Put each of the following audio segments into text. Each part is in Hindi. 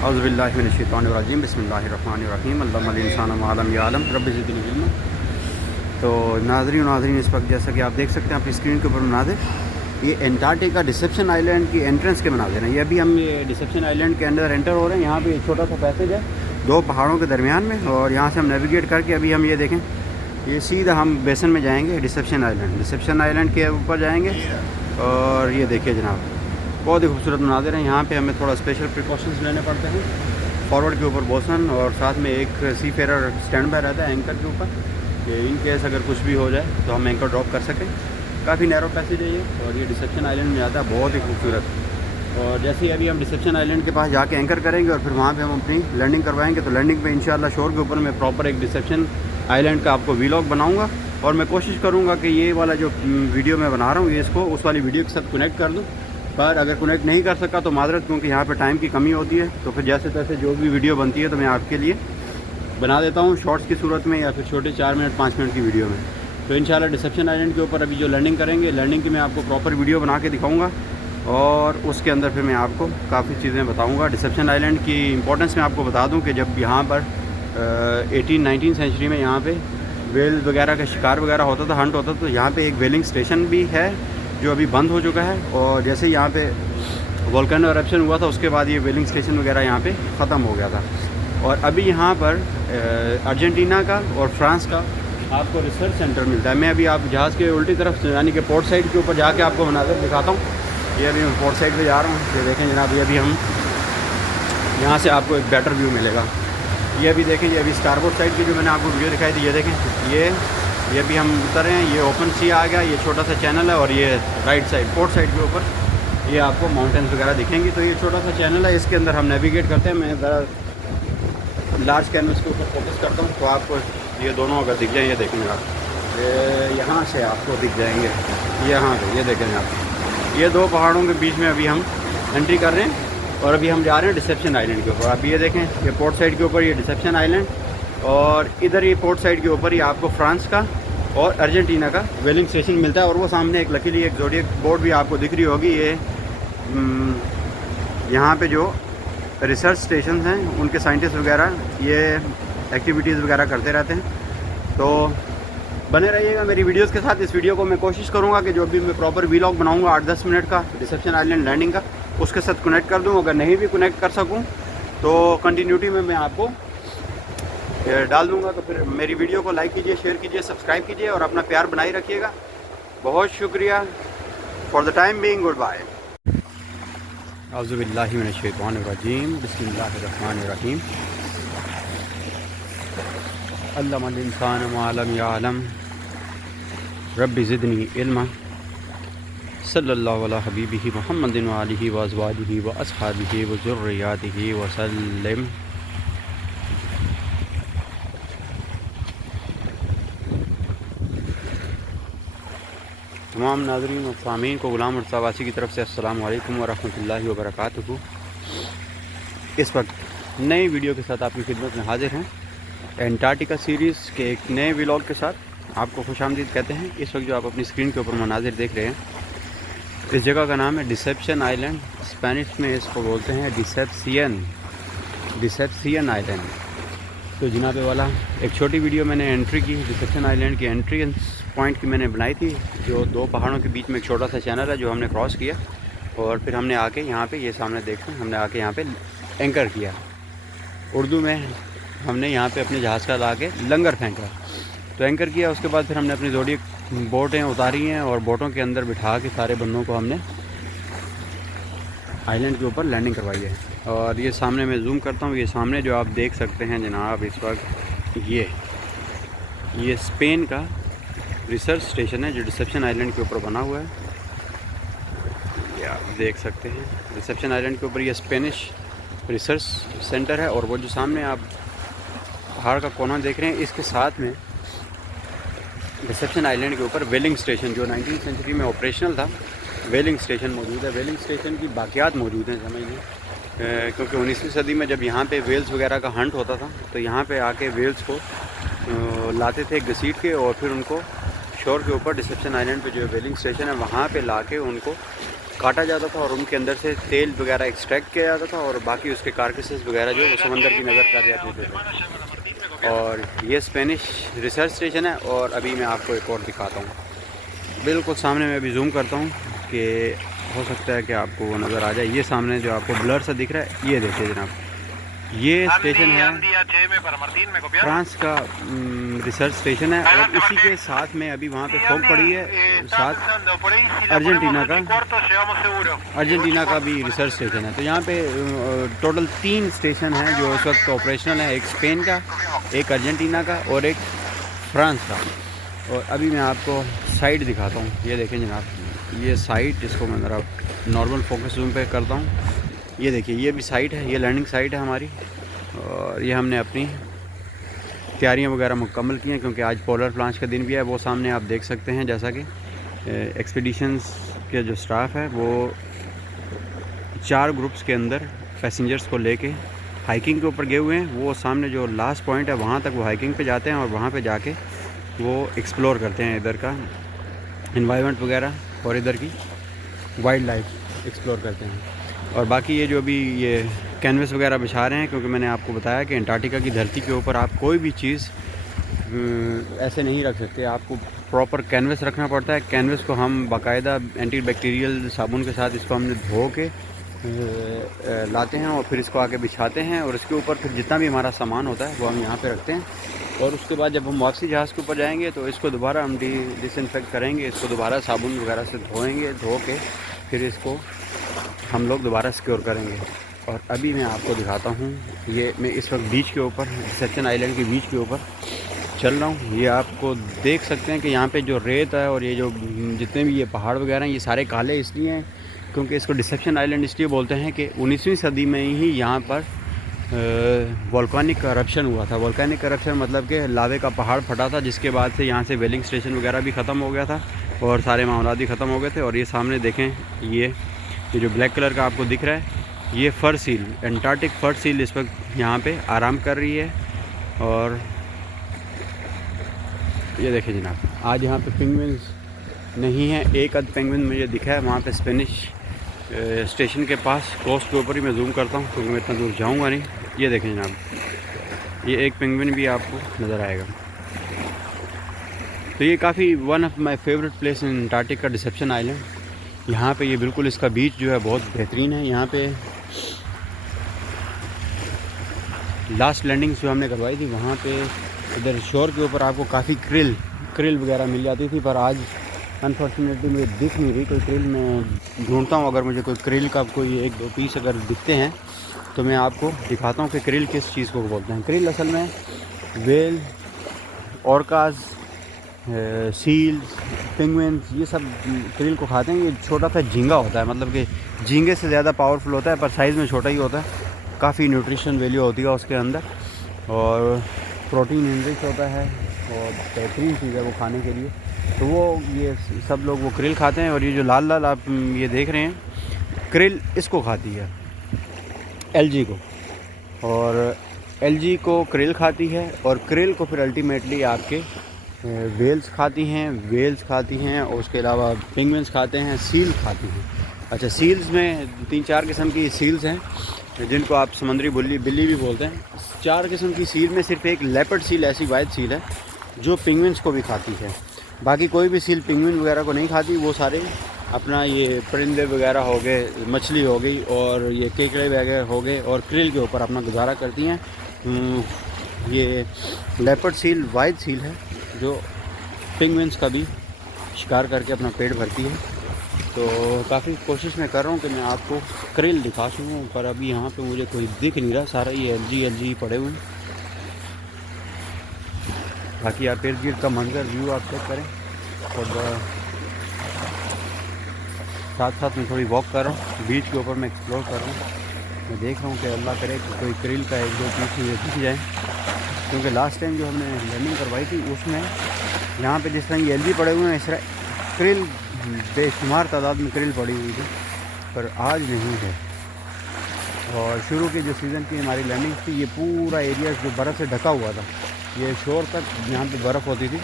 औज़ुबिल्लाहि मिनश्शैतानिर्रजीम बिस्मिल्लाहिर्रहमानिर्रहीम अल्लाहुम्मा इंसान मालम यालम रब्बि ज़िदनी इल्मा। तो नाज़रीन इस वक्त जैसा कि आप देख सकते हैं अपनी स्क्रीन के ऊपर मनाज़िर, ये एंटार्क्टिका डिसेप्शन आइलैंड की एंट्रेंस के मनाज़िर हैं। ये अभी हम ये डिसेप्शन आइलैंड के अंदर एंटर हो रहे हैं। यहाँ पे एक छोटा सा पैसेज है दो पहाड़ों के दरमियान में, और यहाँ से हम नेविगेट करके अभी हम ये देखें, ये सीधा हम बेसन में जाएंगे। डिसेप्शन आइलैंड के ऊपर जाएंगे। और ये देखिए जनाब, बहुत ही खूबसूरत मनाज़िर हैं। यहाँ पे हमें थोड़ा स्पेशल प्रिकॉशंस लेने पड़ते हैं। फॉरवर्ड के ऊपर बोसन और साथ में एक सी फेरर स्टैंड बाय रहता है एंकर के ऊपर, कि इन केस अगर कुछ भी हो जाए तो हम एंकर ड्रॉप कर सकें। काफ़ी नैरो पैसेज है ये, और ये डिसेप्शन आइलैंड में आता है, बहुत ही खूबसूरत। और जैसे ही अभी हम डिसेप्शन आइलैंड के पास जाके एंकर करेंगे और फिर वहाँ पे हम अपनी लैंडिंग करवाएंगे, तो लैंडिंग पे इंशाल्लाह शोर के ऊपर मैं प्रॉपर एक डिसेप्शन आइलैंड का आपको वीलॉग बनाऊँगा। और मैं कोशिश करूँगा कि ये वाला जो वीडियो मैं बना रहा हूँ ये इसको उस वाली वीडियो के साथ कनेक्ट कर दूँ। पर अगर कनेक्ट नहीं कर सका तो माजरत, क्योंकि यहाँ पे टाइम की कमी होती है। तो फिर जैसे तैसे जो भी वीडियो बनती है तो मैं आपके लिए बना देता हूँ शॉर्ट्स की सूरत में, या फिर छोटे 4 मिनट 5 मिनट की वीडियो में। तो इंशाल्लाह डिसेप्शन आइलैंड के ऊपर अभी जो लैंडिंग करेंगे, लैंडिंग की मैं आपको प्रॉपर वीडियो बना के दिखाऊँगा, और उसके अंदर फिर मैं आपको काफ़ी चीज़ें बताऊँगा। डिसेप्शन आइलैंड की इंपॉर्टेंस मैं आपको बता दूँ कि जब यहाँ पर 18-19 सेंचुरी में यहाँ पे वेल वगैरह का शिकार वगैरह होता था, हंट होता था, तो यहाँ पे एक वेलिंग स्टेशन भी है जो अभी बंद हो चुका है। और जैसे यहाँ पे वोल्केनो एरप्शन हुआ था उसके बाद ये वेलिंग स्टेशन वगैरह यहाँ पे ख़त्म हो गया था। और अभी यहाँ पर अर्जेंटीना का और फ्रांस का आपको रिसर्च सेंटर मिलता है। मैं अभी आप जहाज़ के उल्टी तरफ यानी कि पोर्ट साइड के ऊपर जाके आपको मनाज़िर दिखाता हूँ। ये अभी मैं पोर्ट साइड पे जा रहा हूँ। ये देखें जनाब, ये अभी हम यहाँ से आपको एक बेटर व्यू मिलेगा। ये अभी देखें, ये अभी स्टारबोर्ड साइड की जो मैंने आपको वीडियो दिखाई थी, ये देखें, ये भी हम उतर रहे हैं। ये ओपन सी आ गया, ये छोटा सा चैनल है, और ये राइट साइड पोर्ट साइड के ऊपर ये आपको माउंटेन्स वगैरह दिखेंगी। तो ये छोटा सा चैनल है, इसके अंदर हम नेविगेट करते हैं। मैं ज़रा लार्ज कैनवस के ऊपर फोकस करता हूँ तो आपको ये दोनों अगर दिख जाएँ, ये देखेंगे आप, ये यहाँ से आपको दिख जाएंगे। यहाँ पे ये देखेंगे आप, ये दो पहाड़ों के बीच में अभी हम एंट्री कर रहे हैं, और अभी हम जा रहे हैं डिसेप्शन आइलैंड के ऊपर। अब ये देखें, ये पोर्ट साइड के ऊपर ये डिसेप्शन आइलैंड, और इधर ये पोर्ट साइड के ऊपर ही आपको फ्रांस का और अर्जेंटीना का वेलिंग स्टेशन मिलता है। और वो सामने एक लकीली एक ज़ोडिएक बोर्ड भी आपको दिख रही होगी। ये यहाँ पे जो रिसर्च स्टेशन हैं उनके साइंटिस्ट वगैरह ये एक्टिविटीज़ वगैरह करते रहते हैं। तो बने रहिएगा मेरी वीडियोस के साथ। इस वीडियो को मैं कोशिश करूँगा कि जो भी मैं प्रॉपर वीलॉग बनाऊँगा 8-10 मिनट का डिसेप्शन आइलैंड लैंडिंग का, उसके साथ कनेक्ट कर दूँ। अगर नहीं भी कनेक्ट कर सकूँ तो कंटिन्यूटी में मैं आपको डाल दूँगा। तो फिर मेरी वीडियो को लाइक कीजिए, शेयर कीजिए, सब्सक्राइब कीजिए, और अपना प्यार बनाए रखिएगा। बहुत शुक्रिया। For the time being, good bye. औज़ुबिल्लाहि मिनश्शैतानिर्रजीम बिस्मिल्लाहिर्रहमानिर्रहीम अल्लाहुम्मल इंसान मा लम यअलम रब्बि ज़िदनी इल्मा सल्लल्लाहु अला हबीबिही मुहम्मदिन व आलिही व अज़वाजिही व अस्हाबिही व ज़ुर्रिय्यातिही व सल्लम। तमाम नाज़रीन और सामीन को ग़ुलाम मुर्तज़ा की तरफ से अस्सलामु अलैकुम व रहमतुल्लाहि व बरकातुहू। इस वक्त नई वीडियो के साथ आपकी खिदमत में हाजिर हैं। एंटार्क्टिका सीरीज़ के एक नए व्लॉग के साथ आपको खुशामदीद कहते हैं। इस वक्त जो आप अपनी स्क्रीन के ऊपर मनाज़िर देख रहे हैं, इस जगह का नाम है डिसेप्शन आइलैंड। स्पेनिश में इसको बोलते हैं डिसेप्सियन आइलैंड। तो जनाब वाला एक छोटी वीडियो मैंने एंट्री की, डिसेप्शन आइलैंड की एंट्री पॉइंट की मैंने बनाई थी, जो दो पहाड़ों के बीच में एक छोटा सा चैनल है जो हमने क्रॉस किया, और फिर हमने आके यहाँ पे ये सामने देखते हैं, हमने आके यहाँ पे एंकर किया। उर्दू में हमने यहाँ पे अपने जहाज़ का ला के लंगर फेंका। तो एंकर किया, उसके बाद फिर हमने अपनी ज़ोडिएक बोटें उतारी हैं, और बोटों के अंदर बिठा के सारे बंदों को हमने आइलैंड के ऊपर लैंडिंग करवाई है। और ये सामने मैं जूम करता हूँ, ये सामने जो आप देख सकते हैं जनाब इस वक्त, ये स्पेन का रिसर्च स्टेशन है जो डिसेप्शन आइलैंड के ऊपर बना हुआ है। ये आप देख सकते हैं डिसेप्शन आइलैंड के ऊपर ये स्पेनिश रिसर्च सेंटर है। और वो जो सामने आप पहाड़ का कोना देख रहे हैं, इसके साथ में डिसेप्शन आइलैंड के ऊपर वेलिंग स्टेशन जो 19वीं सेंचुरी में ऑपरेशनल था, वेलिंग स्टेशन मौजूद है। वेलिंग स्टेशन की बाकियात मौजूद हैं, समझिए, क्योंकि 19वीं सदी में जब यहाँ पे वेल्स वगैरह का हंट होता था तो यहाँ पे आके वेल्स को लाते थे घसीट के, और फिर उनको शोर के ऊपर डिसेप्शन आइलैंड पे जो वेलिंग स्टेशन है वहाँ पे लाके उनको काटा जाता था और उनके अंदर से तेल वगैरह एक्सट्रैक्ट किया जाता था और बाकी उसके कार्कसेस वगैरह जो वो समंदर की नज़र कर जाते थे। और ये स्पेनिश रिसर्च स्टेशन है और अभी मैं आपको एक और दिखाता हूँ। बिल्कुल सामने मैं अभी जूम करता हूँ कि हो सकता है कि आपको वो नज़र आ जाए। ये सामने जो आपको ब्लर सा दिख रहा है, ये देखिए जनाब, ये स्टेशन है फ्रांस का रिसर्च स्टेशन है और इसी के साथ में अभी वहाँ पे फोक पड़ी है, साथ अर्जेंटीना का भी रिसर्च स्टेशन है। तो यहाँ पे टोटल 3 स्टेशन हैं जो इस वक्त ऑपरेशनल है, एक स्पेन का, एक अर्जेंटीना का और एक फ्रांस का। और अभी मैं आपको साइट दिखाता हूँ। ये देखें जनाब, ये साइट, जिसको मैं ज़रा नॉर्मल फोकस जूम पे करता हूँ, ये देखिए ये भी साइट है, ये लैंडिंग साइट है हमारी। और ये हमने अपनी तैयारियां वगैरह मुकम्मल की हैं क्योंकि आज पोलर प्लांच का दिन भी है। वो सामने आप देख सकते हैं, जैसा कि एक्सपीडिशंस के जो स्टाफ है वो 4 ग्रुप्स के अंदर पैसेंजर्स को लेके हाइकिंग के ऊपर गए हुए हैं। वो सामने जो लास्ट पॉइंट है वहाँ तक वो हाइकिंग पे जाते हैं और वहाँ पे जाके वो एक्सप्लोर करते हैं इधर का एनवायरनमेंट वगैरह और इधर की वाइल्ड लाइफ एक्सप्लोर करते हैं। और बाकी ये जो अभी ये कैनवस वगैरह बिछा रहे हैं, क्योंकि मैंने आपको बताया कि अंटार्कटिका की धरती के ऊपर आप कोई भी चीज़ ऐसे नहीं रख सकते, आपको प्रॉपर कैनवस रखना पड़ता है। कैनवस को हम बाकायदा एंटी बैक्टीरियल साबुन के साथ इसको हमने धो के लाते हैं और फिर इसको आके बिछाते हैं और इसके ऊपर फिर जितना भी हमारा सामान होता है वो हम यहाँ पे रखते हैं। और उसके बाद जब हम वापसी जहाज़ के ऊपर जाएंगे तो इसको दोबारा हम डिसइंफेक्ट करेंगे, इसको दोबारा साबुन वगैरह से धोएंगे, धो के फिर इसको हम लोग दोबारा सिक्योर करेंगे। और अभी मैं आपको दिखाता हूँ, ये मैं इस वक्त बीच के ऊपर, डिसेप्शन आइलैंड के बीच के ऊपर चल रहा हूँ। ये आपको देख सकते हैं कि यहाँ पे जो रेत है और ये जो जितने भी ये पहाड़ वगैरह हैं ये सारे काले इसलिए हैं क्योंकि इसको डिसेप्शन आइलैंड इसलिए बोलते हैं कि 19वीं सदी में ही यहाँ पर वोल्कानिक करप्शन हुआ था। वोल्कानिक करप्शन मतलब कि लावे का पहाड़ फटा था, जिसके बाद से यहाँ से वेलिंग स्टेशन वगैरह भी ख़त्म हो गया था और सारे मामला भी ख़त्म हो गए थे। और ये सामने देखें, ये जो ब्लैक कलर का आपको दिख रहा है ये fur seal, Antarctic fur seal इस वक्त यहाँ पे आराम कर रही है। और ये देखें जनाब, आज यहाँ पे पेंगुइन्स नहीं है, एक आध पेंगुइन मुझे दिखा है वहाँ पे स्पेनिश स्टेशन के पास, कोस्ट के ऊपर ही मैं जूम करता हूँ क्योंकि मैं इतना दूर जाऊँगा नहीं। ये देखें जनाब, ये एक पेंगुइन भी आपको नज़र आएगा। तो ये काफ़ी one of my favourite place in Antarctica, Deception Island. यहाँ पे ये बिल्कुल इसका बीच जो है बहुत बेहतरीन है। यहाँ पे लास्ट लैंडिंग जो हमने करवाई थी वहाँ पे इधर शोर के ऊपर आपको काफ़ी क्रिल वगैरह मिल जाती थी, पर आज अनफॉर्चुनेटली मुझे दिख नहीं रही कोई क्रिल। मैं ढूंढता हूँ, अगर मुझे कोई क्रिल का कोई 1-2 पीस अगर दिखते हैं तो मैं आपको दिखाता हूँ कि क्रिल किस चीज़ को बोलते हैं। क्रिल असल में वेल, ऑर्काज, सील्स, पेंगुइन्स, ये सब क्रिल को खाते हैं। ये छोटा सा झींगा होता है, मतलब कि झींगे से ज़्यादा पावरफुल होता है पर साइज़ में छोटा ही होता है। काफ़ी न्यूट्रिशन वैल्यू होती है उसके अंदर और प्रोटीन इनरिच होता है और बेहतरीन चीज़ है वो खाने के लिए। तो वो ये सब लोग वो क्रिल खाते हैं। और ये जो लाल लाल आप ये देख रहे हैं, क्रिल इसको खाती है, एलजी को, और एलजी को क्रिल खाती है और क्रिल को फिर अल्टीमेटली आपके वेल्स खाती हैं और उसके अलावा पेंगुइन्स खाते हैं, सील खाती हैं। अच्छा, सील्स में 3-4 किस्म की सील्स हैं जिनको आप समुद्री बिल्ली भी बोलते हैं। 4 किस्म की सील में सिर्फ एक लेपर्ड सील ऐसी वाइट सील है जो पेंगुइन्स को भी खाती है। बाकी कोई भी सील पेंगुइन वगैरह को नहीं खाती। वो सारे अपना ये परिंदे वगैरह हो गए, मछली हो गई और ये केकड़े वगैरह हो गए और क्रिल के ऊपर अपना गुजारा करती हैं। ये लेपर्ड सील वाइट सील है जो पेंगुइन्स का भी शिकार करके अपना पेट भरती है। तो काफ़ी कोशिश मैं कर रहा हूँ कि मैं आपको क्रिल दिखा सकूँ, पर अभी यहाँ पे मुझे कोई दिख नहीं रहा, सारा ये एलजी पड़े हुए हैं। बाकी आप इर्द गिर्द का मंजर व्यू आप चेक करें। और साथ साथ मैं थोड़ी वॉक कर रहा हूँ, बीच के ऊपर मैं एक्सप्लोर कर रहा हूँ। मैं देख रहा हूँ कि अल्लाह करे कि कोई क्रिल का 1-2 पीस मुझे दिख जाए, क्योंकि लास्ट टाइम जो हमने लैंडिंग करवाई थी उसमें यहाँ पे जिस तरह ये एलजी पड़े हुए हैं इस तरह क्रिल बेशुमार तादाद में क्रिल पड़ी हुई थी, पर आज नहीं है। और शुरू के जो सीज़न की हमारी लैंडिंग थी ये पूरा एरिया जो बर्फ़ से ढका हुआ था, ये शोर तक यहाँ पे बर्फ़ होती थी।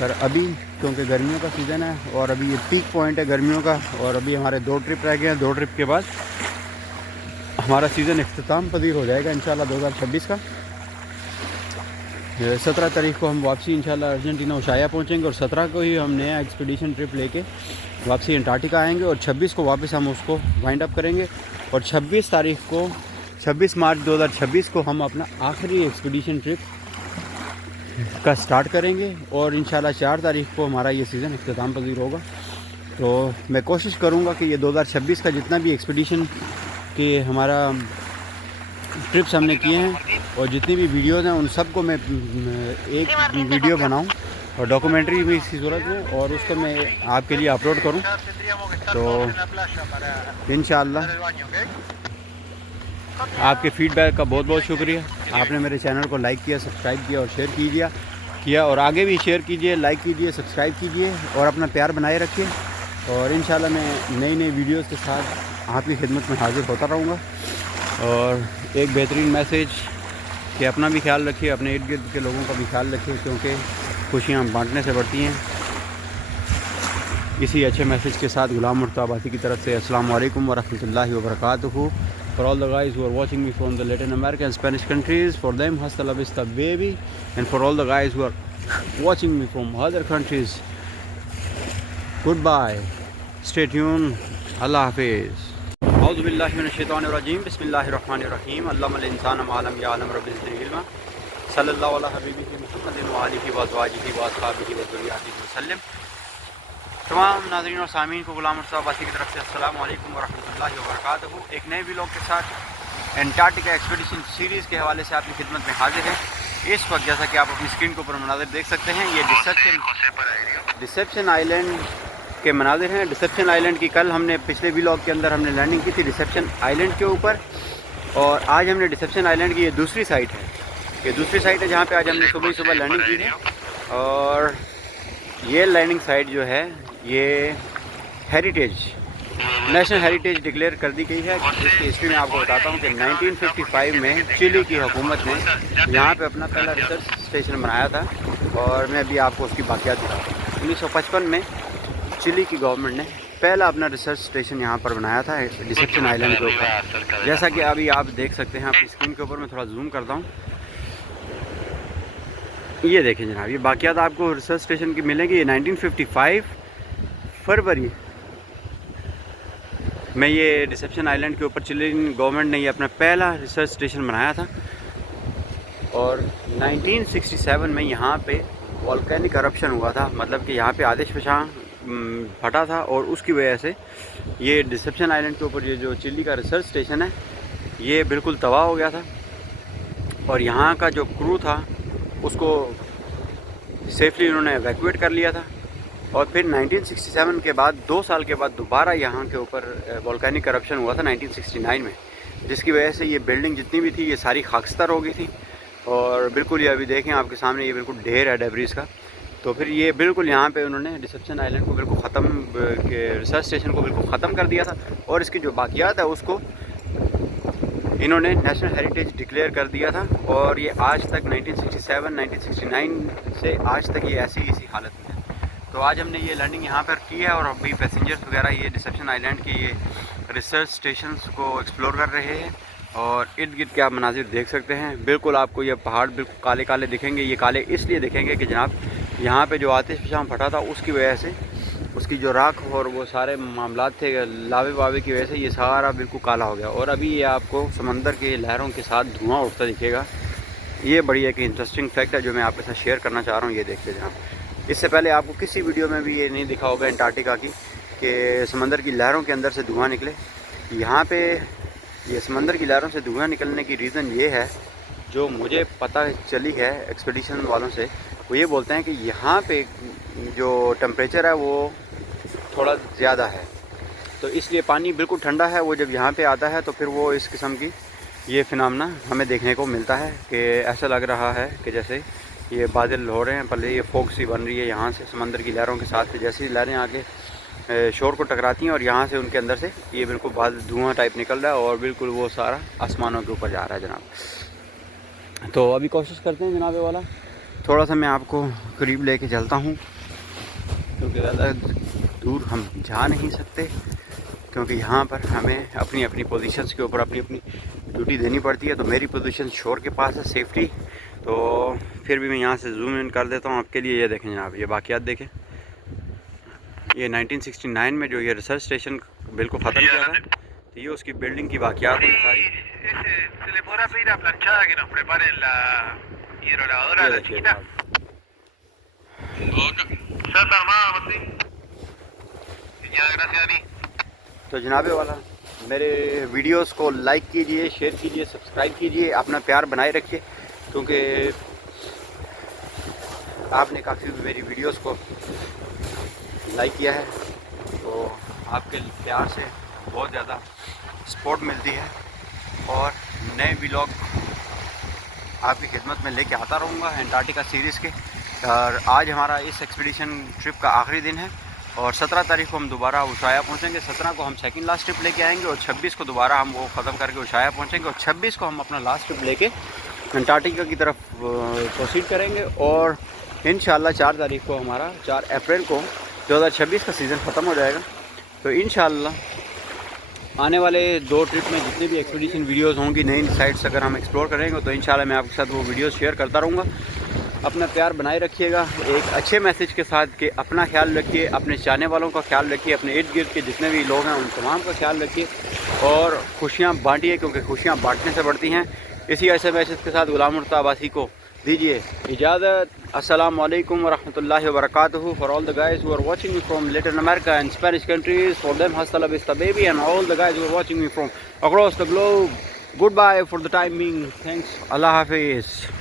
पर अभी क्योंकि गर्मियों का सीज़न है और अभी ये पीक पॉइंट है गर्मियों का, और अभी हमारे 2 ट्रिप रह गए हैं। 2 ट्रिप के बाद हमारा सीज़न इख्तिताम पजीर हो जाएगा इंशाल्लाह 2026 का। 17 तारीख को हम वापसी इंशाल्लाह अर्जेंटीना उशाया पहुंचेंगे, और 17 को ही हम नया एक्सपीडिशन ट्रिप लेके वापसी अंटार्कटिका आएंगे, और 26 को वापस हम उसको वाइंड अप करेंगे। और 26 मार्च 2026 को हम अपना आखिरी एक्सपीडिशन ट्रिप का स्टार्ट करेंगे, और इंशाल्लाह 4 तारीख को हमारा ये सीज़न इख्तिताम पजीर होगा। तो मैं कोशिश करूँगा कि ये 2026 का जितना भी एक्सपीडिशन के हमारा ट्रिप्स हमने किए हैं और जितनी भी वीडियोज़ हैं उन सब को मैं एक वीडियो बनाऊं और डॉक्यूमेंट्री भी इसकी ज़रूरत है, और उसको मैं आपके लिए अपलोड करूं। तो इंशाअल्लाह आपके फ़ीडबैक का बहुत बहुत शुक्रिया। आपने मेरे चैनल को लाइक किया, सब्सक्राइब किया और शेयर किया और आगे भी शेयर कीजिए, लाइक कीजिए, सब्सक्राइब कीजिए और अपना प्यार बनाए रखिए। और इंशाल्लाह मैं नई वीडियोज़ के साथ आपकी खिदमत में हाज़िर होता रहूँगा। और एक बेहतरीन मैसेज कि अपना भी ख्याल रखिए, अपने इर्द गिर्द के लोगों का भी ख्याल रखिए, क्योंकि खुशियाँ बांटने से बढ़ती हैं। इसी अच्छे मैसेज के साथ गुलाम मुर्तज़ा की तरफ से अस्सलाम वालेकुम वरहमतुल्लाहि वबरकातुहू। For all the guys who are watching me from the Latin American Spanish countries, for them hasta la vista baby, and for all the guys who are watching me from other countries, goodbye, stay tuned, Allah Hafiz. औज़ु बिल्लाहि मिनश शैतानिर रजीम, बिस्मिल्लाहिर रहमानिर रहीम, अल्लमल इंसान मा लम यअलम रब्बिज़ ज़िदनी इल्मा, सल्लल्लाहु अला हबीबिही मुहम्मदिन व आलिहि व अज़वाजिहि व अस्हाबिहि व ज़ुर्रिय्यतिहि वसल्लम। तमाम नाज़रीन और सामीन को गुलाम मुर्तज़ा की तरफ से अस्सलामु अलैकुम वरहमतुल्लाहि वबरकातुहू। एक नए व्लॉग के साथ एंटार्कटिका एक्सपीडिशन सीरीज़ के हवाले से आपकी खिदमत में हाजिर है। इस वक्त जैसा कि आप अपनी स्क्रीन के ऊपर मनाज़िर देख सकते हैं, ये डिसेप्शन आइलैंड के मनाज़िर हैं। डिसेप्शन आइलैंड की कल हमने पिछले व्लॉग के अंदर हमने लैंडिंग की थी डिसेप्शन आइलैंड के ऊपर, और आज हमने डिसेप्शन आइलैंड की ये दूसरी साइट है। ये दूसरी साइट है जहाँ पे आज हमने सुबह ही सुबह लैंडिंग की है। और ये लैंडिंग साइट जो है ये नेशनल हेरिटेज डिक्लेयर कर दी गई है। इसकी हिस्ट्री में आपको बताता हूँ कि 1955 में चिली की हुकूमत ने यहाँ पे अपना पहला रिसर्च स्टेशन बनाया था, और मैं अभी आपको उसकी बाक़ियात दिखाता हूँ। 1955 में चिली की गवर्नमेंट ने पहला अपना रिसर्च स्टेशन यहाँ पर बनाया था डिसेप्शन आइलैंड के ऊपर, जैसा कि अभी आप देख सकते हैं आपकी स्क्रीन के ऊपर। मैं थोड़ा जूम करता हूँ, ये देखें जनाब, ये बाक़ियात आपको रिसर्च स्टेशन की मिलेंगी। ये 1955 फरवरी में ये डिसेप्शन आइलैंड के ऊपर चिलीन गवर्नमेंट ने ये अपना पहला रिसर्च स्टेशन बनाया था। और 1967 में यहाँ पे वोल्केनिक करप्शन हुआ था, मतलब कि यहाँ पे आतिश फ़शां फटा था, और उसकी वजह से ये डिसेप्शन आइलैंड के ऊपर ये जो चिली का रिसर्च स्टेशन है ये बिल्कुल तबाह हो गया था। और यहाँ का जो क्रू था उसको सेफली उन्होंने एवैक्यूएट कर लिया था। और फिर 1967 के बाद 2 साल के बाद दोबारा यहाँ के ऊपर वोल्केनिक करप्शन हुआ था 1969 में, जिसकी वजह से ये बिल्डिंग जितनी भी थी ये सारी खाकस्तर हो गई थी। और बिल्कुल ये अभी देखें आपके सामने, ये बिल्कुल ढेर है डेब्रिस का। तो फिर ये बिल्कुल यहाँ पे उन्होंने डिसेप्शन आइलैंड को बिल्कुल ख़त्म के रिसर्च स्टेशन को बिल्कुल ख़त्म कर दिया था, और इसकी जो बाक़ियात है उसको इन्होंने नेशनल हेरिटेज डिक्लेयर कर दिया था। और ये आज तक 1969 से आज तक ये ऐसी इसी हालत में है। तो आज हमने ये लैंडिंग यहाँ पर की है, और अभी पैसेंजर्स वगैरह ये डिसेप्शन आइलैंड के ये रिसर्च स्टेशंस को एक्सप्लोर कर रहे हैं। और इर्द गिर्द के आप मनाजिर देख सकते हैं, बिल्कुल आपको ये पहाड़ बिल्कुल काले काले दिखेंगे। ये काले इसलिए दिखेंगे कि जनाब यहाँ पे जो आतिश फ़शां फटा था उसकी वजह से, उसकी जो राख और वो सारे मामलात थे लावे वावे की वजह से ये सारा बिल्कुल काला हो गया। और अभी ये आपको समंदर के लहरों के साथ धुआं उठता दिखेगा। ये बड़ी एक इंटरेस्टिंग फैक्ट है जो मैं आपके साथ शेयर करना चाह रहा हूँ। ये देखिए जनाब, इससे पहले आपको किसी वीडियो में भी ये नहीं दिखा होगा एंटार्कटिका की कि समंदर की लहरों के अंदर से धुआं निकले। यहाँ पे ये समंदर की लहरों से धुआं निकलने की रीज़न ये है, जो मुझे पता चली है एक्सपीडिशन वालों से, वो ये बोलते हैं कि यहाँ पे जो टेम्परेचर है वो थोड़ा ज़्यादा है, तो इसलिए पानी बिल्कुल ठंडा है। वो जब यहाँ पे आता है तो फिर वो इस किस्म की ये फिनोमेना हमें देखने को मिलता है कि ऐसा लग रहा है कि जैसे ये बादल हो रहे हैं, पहले ये फोग सी बन रही है यहाँ से समंदर की लहरों के साथ। जैसी लहरें आके शोर को टकराती हैं और यहाँ से उनके अंदर से ये बिल्कुल बादल धुआं टाइप निकल रहा है, और बिल्कुल वो सारा आसमानों के ऊपर जा रहा है जनाब। तो अभी कोशिश करते हैं जनाब वाला थोड़ा सा मैं आपको करीब लेके चलता हूँ, क्योंकि ज़्यादा दूर हम जा नहीं सकते, क्योंकि यहाँ पर हमें अपनी अपनी पोजीशंस के ऊपर अपनी अपनी ड्यूटी देनी पड़ती है। तो मेरी पोजीशन शोर के पास है, सेफ्टी। तो फिर भी मैं यहाँ से जूम इन कर देता हूँ आपके लिए। ये देखें जनाब, ये वाक़यात देखें। ये 1969 में जो ये रिसर्च स्टेशन बिल्कुल ख़त्म किया था, तो ये उसकी बिल्डिंग की वाक़यात है सारी। तो जनाबे वाला, मेरे वीडियोस को लाइक कीजिए, शेयर कीजिए, सब्सक्राइब कीजिए, अपना प्यार बनाए रखिए, क्योंकि आपने काफ़ी मेरी वीडियोस को लाइक किया है, तो आपके प्यार से बहुत ज़्यादा सपोर्ट मिलती है। और नए व्लॉग आपकी खिदमत में लेके आता रहूँगा एंटार्क्टिका सीरीज़ के। और आज हमारा इस एक्सपीडिशन ट्रिप का आखिरी दिन है, और 17 तारीख को हम दोबारा उशाया पहुँचेंगे। 17 को हम सेकंड लास्ट ट्रिप लेके आएंगे, और 26 को दोबारा हम वो ख़त्म करके उशाया पहुँचेंगे, और 26 को हम अपना लास्ट ट्रिप लेके एंटार्क्टिका की तरफ प्रोसीड करेंगे। और इंशाल्लाह 4 तारीख को हमारा 4 अप्रैल को 2026 का सीज़न ख़त्म हो जाएगा। तो इंशाल्लाह आने वाले 2 ट्रिप में जितने भी एक्सपीडिशन वीडियोस होंगी, नई साइट्स अगर हम एक्सप्लोर करेंगे, तो इंशाल्लाह मैं आपके साथ वो वीडियोस शेयर करता रहूँगा। अपना प्यार बनाए रखिएगा एक अच्छे मैसेज के साथ कि अपना ख्याल रखिए, अपने चाहने वालों का ख्याल रखिए, अपने इर्द गिर्द के जितने भी लोग हैं उन तमाम का ख्याल रखिए, और खुशियाँ बांटिए, क्योंकि खुशियाँ बांटने से बढ़ती हैं। इसी ऐसे मैसेज के साथ गुलाम मुर्तज़ा अब्बासी को दीजिए इजाज़त। अस्सलाम वालेकुम व रहमतुल्लाहि व बरकातुहू। For all the guys who are watching me from Latin America and Spanish countries, for them हस्ता ला विस्ता baby, and all the guys who are watching me from across the globe, good bye for the time being. Thanks, अल्लाह हाफिज़।